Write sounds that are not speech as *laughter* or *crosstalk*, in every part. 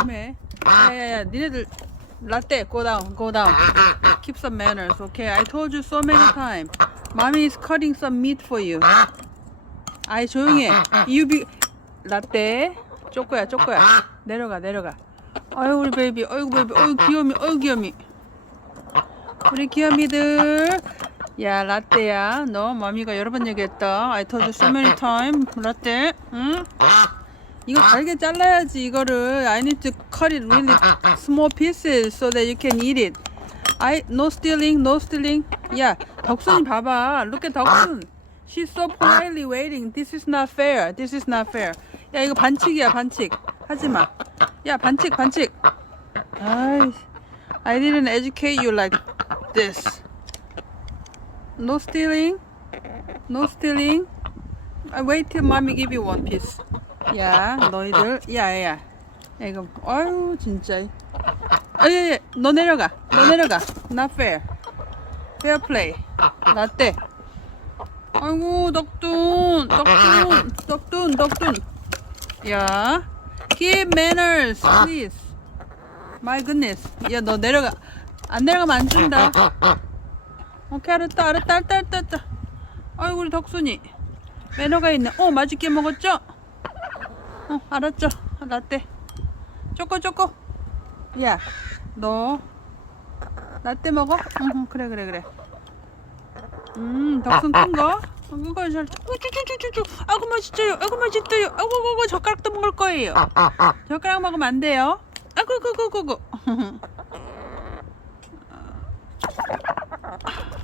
좀 해. 야야야 니네들 라떼 go down go down. Keep some manners, okay? I told you so many times. Mommy is cutting some meat for you. 아이 조용히 해. You be 라떼 쪼꼬야 쪼꼬야 내려가 내려가. 아유 우리 베이비 어이구 베이비 어이구 귀요미 어이구 귀요미. 우리 귀요미들. 야 라떼야 너 마미가 여러 번 얘기했다. I told you so many times. 라떼 응? 이거 잘게 잘라야지 이거를 I need to cut it really small pieces so that you can eat it I no stealing no stealing 야 덕순이 봐봐 look at 덕순 she's so politely waiting this is not fair this is not fair 야 이거 반칙이야 반칙 하지 마 야 반칙 반칙 아이 I didn't educate you like this no stealing no stealing I wait till mommy give you one piece 야 너희들. 야야야. 야, 이거 아유 진짜. 아예예 너 내려가. 너 내려가. Not fair. Fair play. 라떼 아이고 덕둔. 덕둔. 덕둔 덕둔. 야 keep manners please. My goodness. 야 너 내려가. 안 내려가면 안 준다. 오케이 알았다 알았다 알았다, 알았다. 아이고 우리 덕순이. 매너가 있네. 어 맛있게 먹었죠? 어, 알았죠. 라떼. 쪼꼬 쪼꼬. 야, 너 라떼 먹어? 응, 그래 그래 그래. 음, 덕순 큰 거? 어, 그거 잘. 우쭈쭈쭈쭈쭈. 아구 맛있어요. 아구 맛있어요. 아구 아구 젓가락도 먹을 거예요. 젓가락 먹으면 안 돼요. 아구 아구 아구 아구.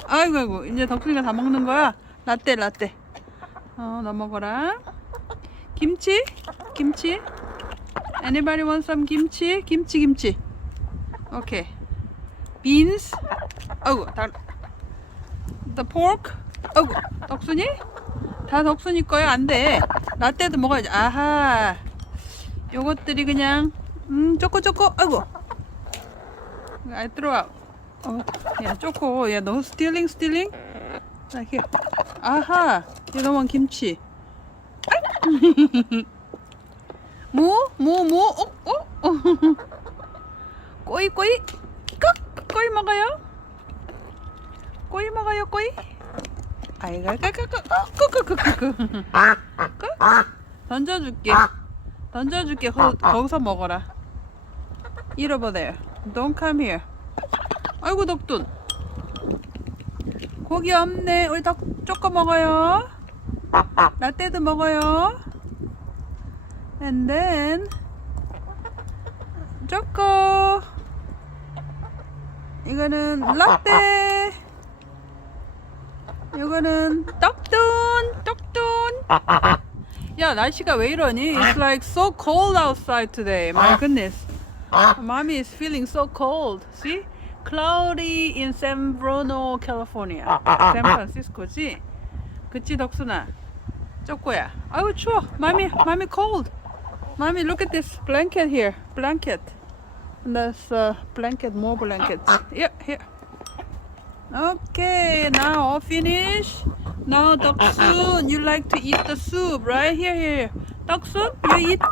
아이고 아이고 이제 덕순이가 다 먹는 거야. 라떼 라떼. 어, 너 먹어라. 김치? 김치? Anybody want some 김치? 김치 김치. 오케이. Beans? 다 The pork? 어구, 덕순이? 다 덕순이 거야? 안 돼. 라떼도 먹어야지. 아하. 요것들이 그냥 음, 쪼꼬 쪼꼬. 아이고. Throw out. 어, 야, 쪼꼬. 야, 너 stealing stealing? 자, here. 아하. You don't want 김치. 뭐? 뭐? 뭐? 어? 어? *laughs* 꼬이 꼬이? 꺽! 꼬이 먹어요? 꼬이 먹어요 꼬이? 아이가 까까까 끄끄끄끄끄 던져줄게 던져줄게 거, 거기서 먹어라 there Don't come here 아이고 덕둔 고기 없네 우리 덕 쪼꼬 먹어요 라떼도 먹어요. And then 초코. 이거는 라떼. 이거는 떡돈, 떡돈. 야 날씨가 왜 이러니? It's like so cold outside today. My goodness. Mommy is feeling so cold. See? Cloudy in San Bruno, California. San Francisco지? 그치 덕순아? 쪼꼬야. 아유 추워. Mommy, mommy cold. Mommy, look at this blanket here. Blanket. And that's a blanket, more blankets. Yeah, here. Okay, now all finish. Now, Doksun, you like to eat the soup, right? Here, here. Doksun, you eat.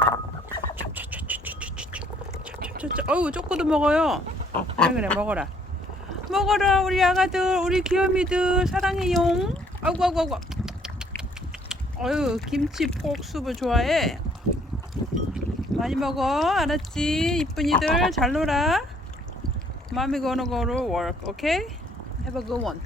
Oh, 쪼꼬도 먹어요. 그래, 그래, 먹어라. 먹어라, 우리 아가들, 우리 귀요미들, 사랑해용. 아구, 아구, 아구. 어유 김치 폭 숲을 좋아해. 많이 먹어, 알았지? 이쁜이들 잘 놀아. Gonna go to work, okay? Have a good one.